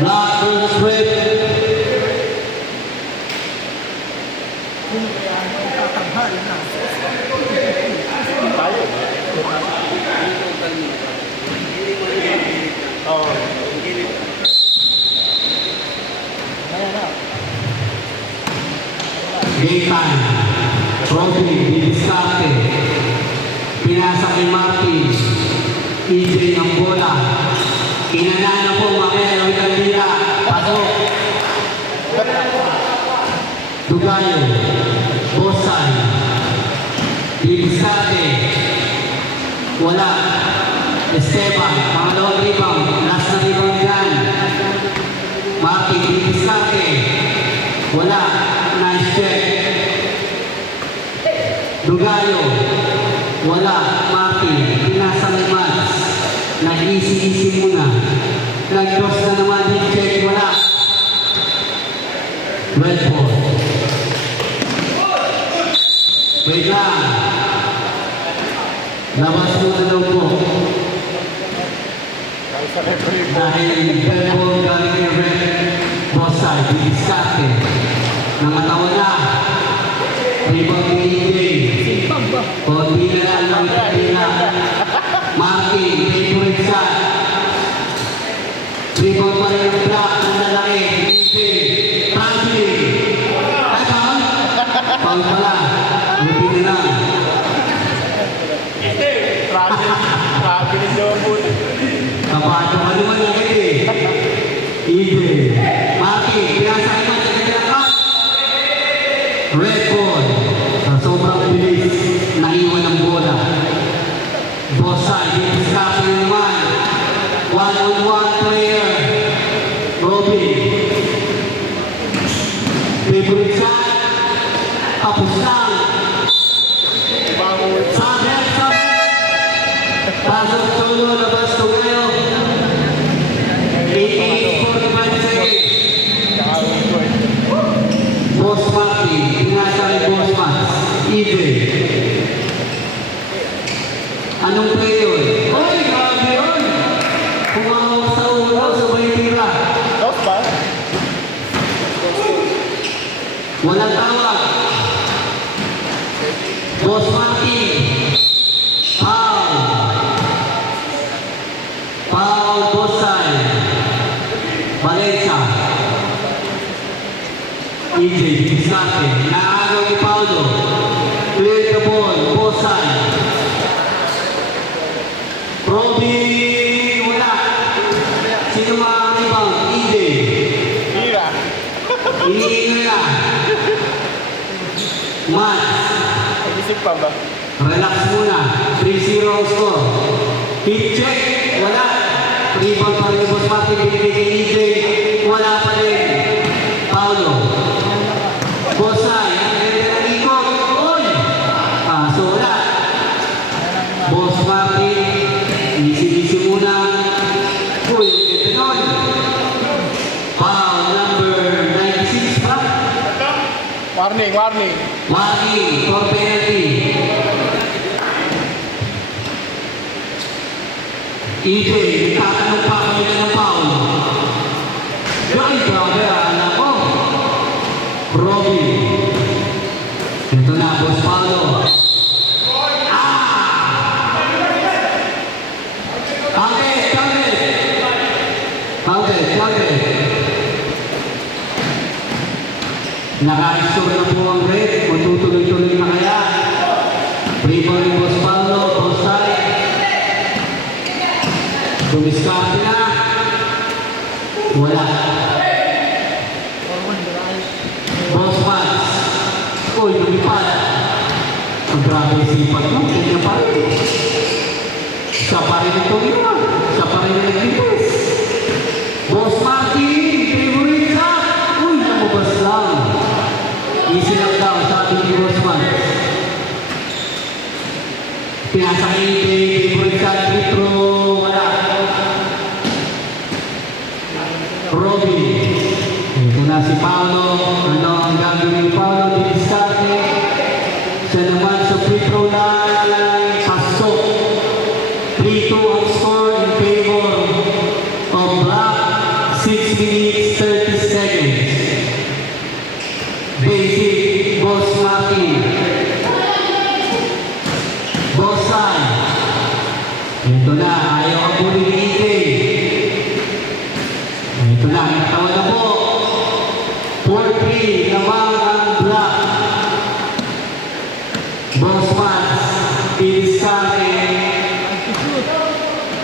Black versus red. Game time. Trophy, didiskarte. Pinasa kay Martin. EJ ang bola. Kinanana po, Mamelo, Italdira. Pasok. Dugayo. Bosay. Didiskarte. Wala. Esteban, pangalawang rebound. Last na rebound yan. Martin, didiskarte. Wala. Nice check. Dugayo. Wala. Martin. Pinasa ng Mats. Nag-easy-easy muna. Nag-cross na naman. Check. Wala. Red ball. Wait lang. Labas muna daw po. Dahil red ball galing kay Red. Bosay. Didiskarte. Nangatawan na. Rebound ni EJ. Konti na lang ng Italdira. Martin, favorite shot. Rebound pa rin ang block ng lalaki. EJ. Franklin. Ay, foul? Foul pala. Konti na lang. Franklin Jobut. Kapato ka naman agad eh. EJ. Martin, pinasa naman sa kanyang cut. Red ball. Sa sobrang bilis, naiwan ang bola. Bosay, didiskarte naman. One-on-one player. Robin. Favorite shot. Tapos lang. Sabit. Pasok solo, labas to ngayon. 18:45 seconds. Boss Martin, pinasa kay Boss Max. EJ. Anong play yun? Oy, grabe yun! Kumawak sa ulo, sabay tira. Top ba? Walang tawag. Boss Martin. Foul. Foul, Bosay. Valencia. EJ, didiskarte. Naagaw ni Paulo. Clear the ball. Bosay. Robin. Wala. Sino mga rebound? EJ. Hira. Iniingay na. Mats. Nag-isip pa ba? Relax muna. 3-0 ang score. Hit check. Wala. Rebound pa rin ni Boss Martin. Binigay kay EJ. Wala pa rin. Paulo. Bosay. Ang ganda ng ikot. Uy! Kaso wala. Boss Martin. Easy-easy muna. Uy, ang ganda nun. Foul number 96 pa. Warning. Warning for penalty. EJ, tatanong pa kami ng foul. Ay, grabe, anak ko. Robin. Ito na, Boss Paulo. Counted. Naka-restore na po ang red. Kung tutuloy-tuloy na kaya. Rebound ni Boss Paulo. Bosay. Dumiskarte na. Wala. Boss Mats. Uy, lumipad. Ang grabe sipat mo. Kanya pa rin. Siya pa rin ito yun. Siya pa rin nag-dipes. Boss Martin. Favorite shot. Uy, namabas lang. Easy lang daw sa ating ni Boss Mats. Pinasa kay favorite shot. Retro. Wala. Robin. Ito na si Paulo. Ano ang gagawin ni Paulo? Didiskarte. Siya naman sa free throw line. Pasok. 3-2 ang score in favor of Black. 6 minutes 30 seconds. Basic, Boss Martin. Boss Sai. Ito na, ayaw ang puli ni EJ. Ito na, natawa na po. 4-3, lamang ang block. Boss Mats, Piliscate.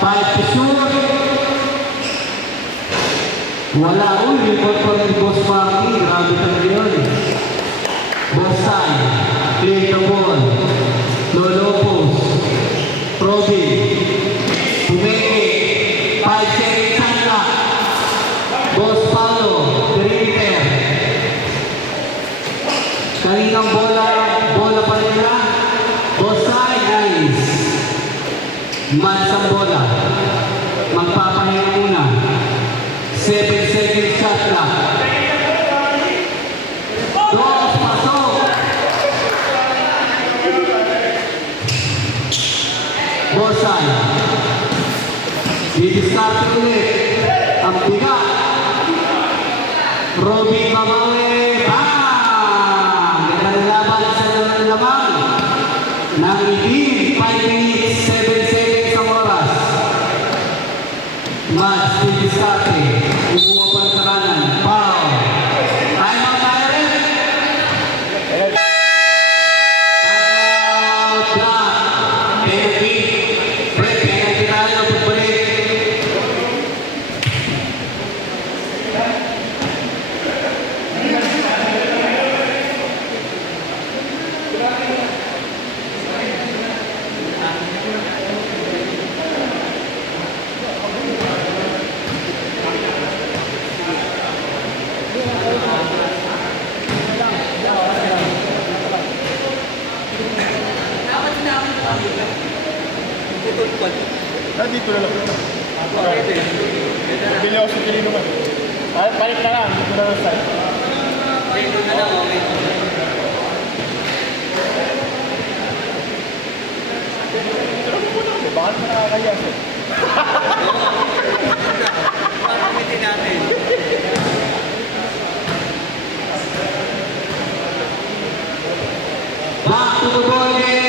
5 to shoot. Wala, report pa rin Boss Martin. Grabe talaga yun. Boss Sai, clear the ball. Lolo post. Robin. Pumeke. 5 seconds sana. Boss Paulo. Perimeter. Kaninang bola pa rin na. Boss Sai, nice. Mats ang bola. Magpapahinga muna. 7 seconds shot clock. Dos, pasok. Bosay. Didiskarte ulit. Ang bigat. Robin Mamawe. Bang! Naglalalaban sa lamang. Nang ibig. 5 minutes, 7 seconds ang oras. Mats, Didiskarte. Umuha pa sa kanan. Foul. Time out, Tyron. Out, block. Penalty. Break, penalty tayo. Pagbalik. Dito na lang. Bili ako sa Pilino man. Balik na lang. Dito na lang sa Dito na lang, okay. Bakit mo nakakaya? Para umitin natin. Back to the ball game.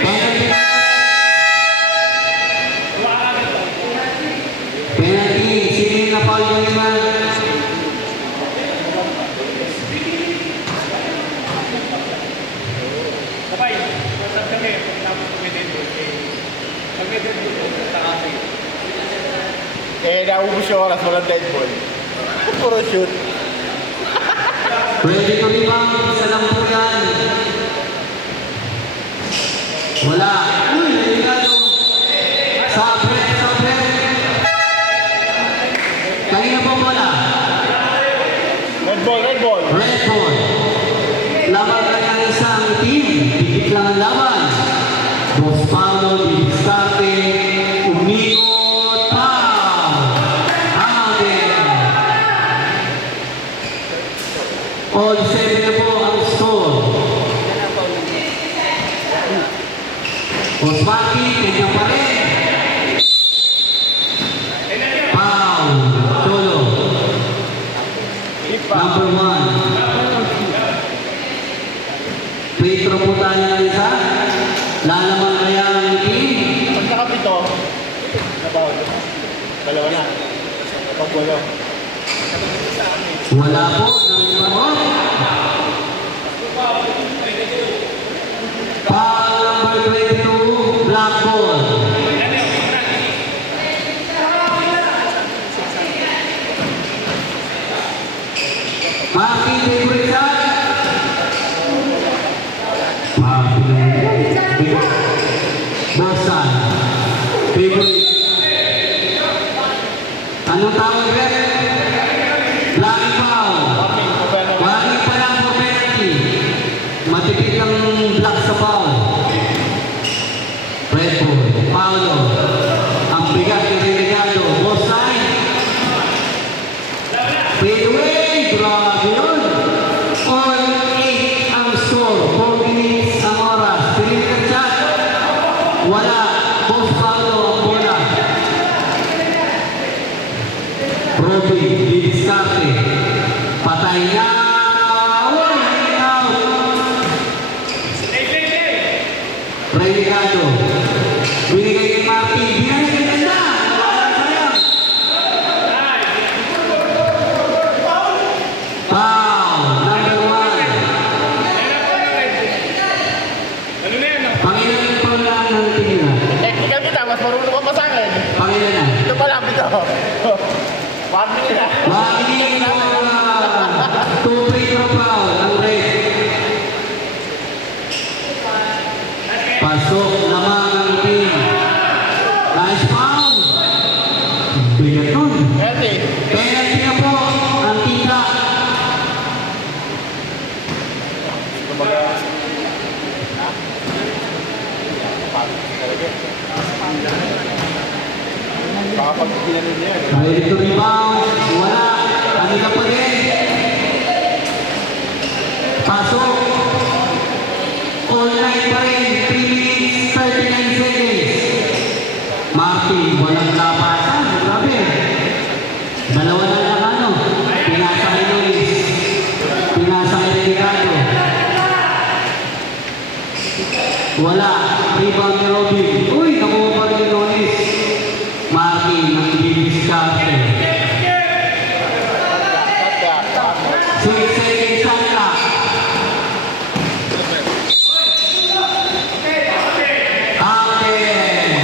Penalty. Penalty. Sino yung na-foul yung naman? Kapay, masap kami, tapos kumedin doon. Pag may doon doon, takasi. Naubos yung oras. Walang dead ball. Puro shoot. Pwede ko limang. Isa lang po yan. Wala. Uy, delikado. Sabret. Kanina po wala. Red ball. Red ball. Laban lang ang isang team. Dikit lang ang laban. Boss Paulo, Didiskarte, umikot, foul. Hamilton. All 7 na po ang score. Boss Maki, ganyan pa rin. Foul. Solo. Number 1. Petro po tayo ng isa. Lalaman kaya ang team. Pag nakapito, nabaw. Dalawa na. Pag wala. Wala po. Narinig Foul number 22, black ball. Maki, favorite shot. Bosan. Favorite. Anong tawag rin? Black foul. Warning pa lang for penalty. Matipid ang black sa foul. Red ball. Paulo. Ang bigat ng Delegado. Bosan. Fade away. Grabe yun. All 8 ang score. 4 minutes ang oras. Pinilitan shot. Wala. Boss Paulo ang bola. Didiskarte. Patay na. Uy, out. Relegado. Binigay kay Marty. Binigay na. Sayang. Foul. Number 1. Ano na yan? Pangilan yung paulaan ng tingin. Technical kita, mas marunong ka pa sa akin. Pangilan na. Ito pa lang ito. 1 minute na. Waging na. 2 free throw foul. Ang red. Pasok lamang ang team. Nice foul. Bigat nun. Ready? Penalty na po ang tinda. Baka pag ginanin niya eh. Ready to rebound. Wala. Kanina pa rin. Pasok. All night pa rin. 3 minutes, 39 seconds. Martin, walang lapasan. Grabe. Dalawa na lang ano. Pinasa kay Luis. Pinasa kay Ricardo. Wala. Rebound ni Robin. Uy, nakuha pa rin ni Luis. Martin, ang didiskarte. 6 seconds shot clock. Captain.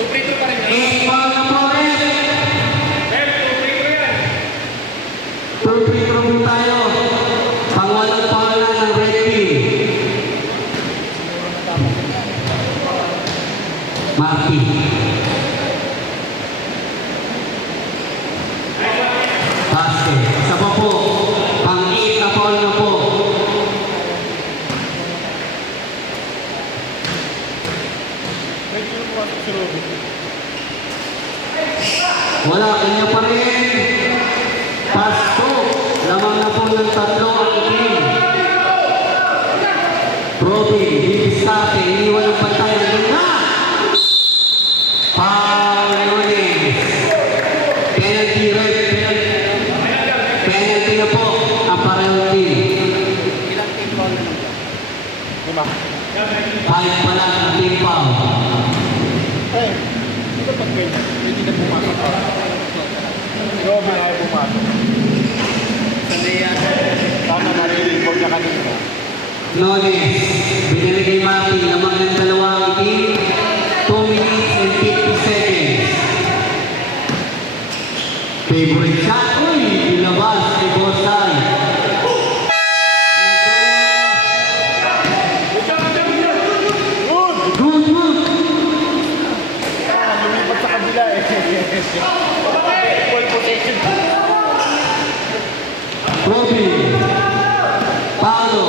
Tuprito pa rin. 8 foul na po rin. Tuprito yan. 2 free throw po tayo. Pangwalang foul na ng red team. Martin. Basket. Isa pa po. Pang-8 na foul na po. Medyo lumasok si Ruby. Wala, kanya pa rin. Pasto. Lamang na po ng 3 ang team. Robin, didiskarte, iniwan ang pantay. Hanggang na! Foul Nunes. Penalty red. Penalty na po ang parehong team. Lima. 5 pa lang ang team foul. Eh, dito pag ganyan, hindi na pumasok pa. Si Robin ay pumasok. Sana nare-report niya kanina. Nunes, binili kay Martin, lamang ng 2 ang team. 2 minutes and 50 seconds. Favorite shot, uy, ilabas kay Bosay. Good! Good, good. Lumipat sa kabila eh. Full position. Robin, Paolo,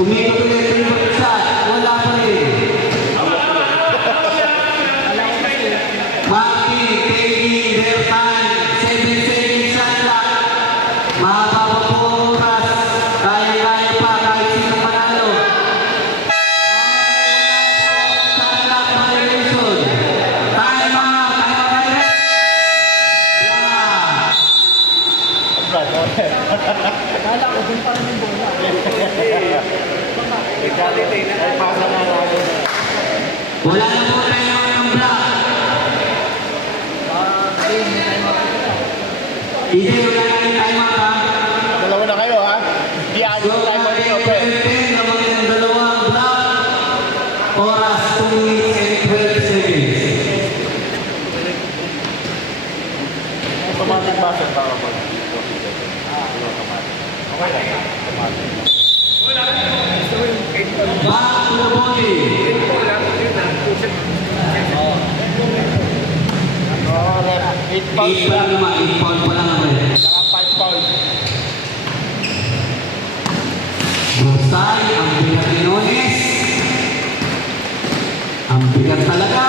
umikot ulit favorite shot, wala pa rin. Martin, taking their time, 7 seconds shot clock. Mahaba pa po ang oras, kaya-kaya pa kahit sino panalo. Shot clock violation. Time out, Yeah. Brad, okay. Kala ko dun pa rin yung bola. Ay, pasa na natin. Wala na po tayo ng block. Hindi, wala na yung time out ha. Dalawa na kayo ha? Di ano So, yung time mo dito, pre. 10 naman yung 2 block. Oras 2 minutes and 12 seconds. Automatic basket para po. Okay lang. Automatic. Back to the body. Oh, rep. 8 fouls 8 pa lang naman, 8 foul pa lang naman. Saka 5 fouls. Bosay, ang bigat ni Nunes. Ang bigat talaga.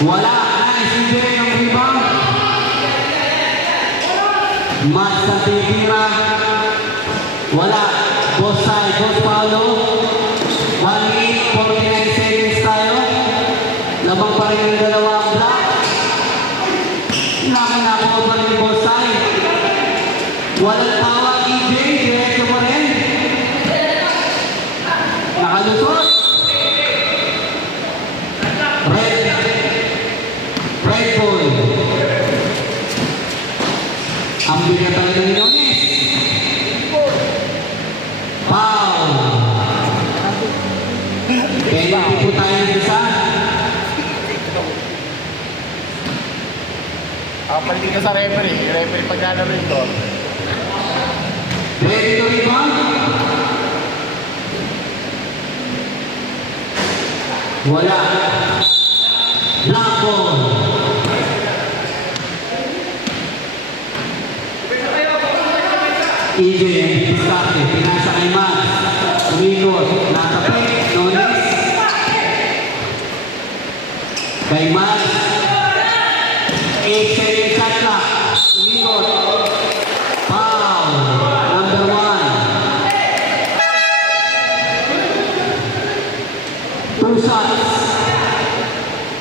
Wala, nice injury ng rebound. Match sa titira. Wala, Bosay, Bos Paulo. 1 minute, 49 seconds. rin ang dalawang block. Nakanakaw pa rin ni Bosay. Walang tawa, EJ. Diretso pa rin. Nakalusot. Red ball. Ang bigat talaga ni Nones. Foul. Penalty po tayo ng isa. Palit ka sa referee. Yung referee pagkano rin doon. Ready to rebound? Wala. Black ball. EJ, start eh. Pinasa kay Max. Umikot. Nakapit. Nones. Kay Max. 8-second shot clock. Umikot. Foul. Number 1. 2 shots.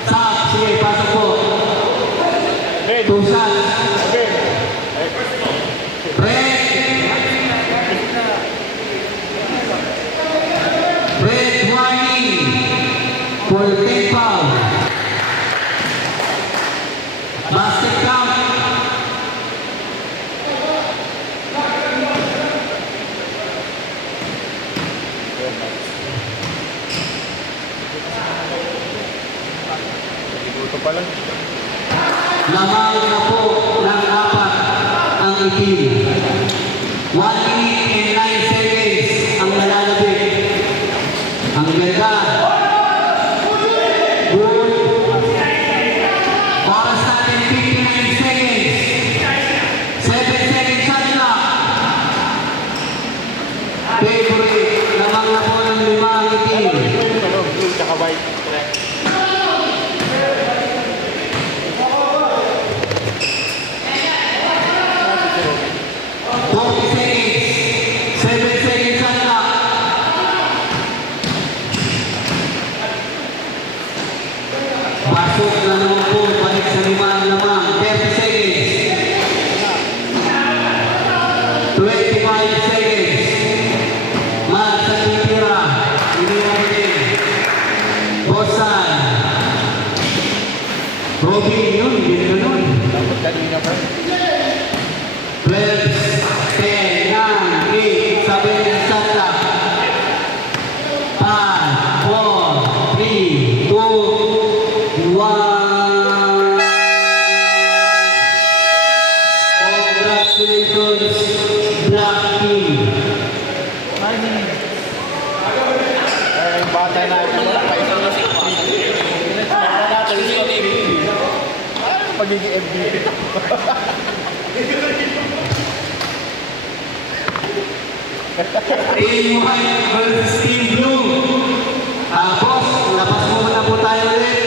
Stop. Sige, pasok po. Ben. 2 shots. Ben. Red. Red warning. For 10 foul. Basket count. Ito pa lang. Lamang na po ng 4 ang itim. 1 minute and 9 seconds ang nalalabit. Ang ganda. Good. Oras natin 59 seconds. 7 seconds shot clock. Favorite. Lamang na po ng 5 ang itim. Blue tsaka white. 40 seconds. 7 seconds shot clock. Pasok na naman po. Balik sa 5 ang lamang. 30 seconds. 25 seconds. Max sa titira. Hindi na rin. Bosan. Robin yun. Hindi na nun. Dapat kanina pa. 12, 10, 9, 8, 7 shot clock. 5, 4, 3, 2, 1. Congratulations, Black Team. 9 minutes. Yung bata natin wala pa isang nasa bata natin isang MVP. Ano pagiging MVP? Team White versus Team Blue. Boss, labas muna po tayo ulit.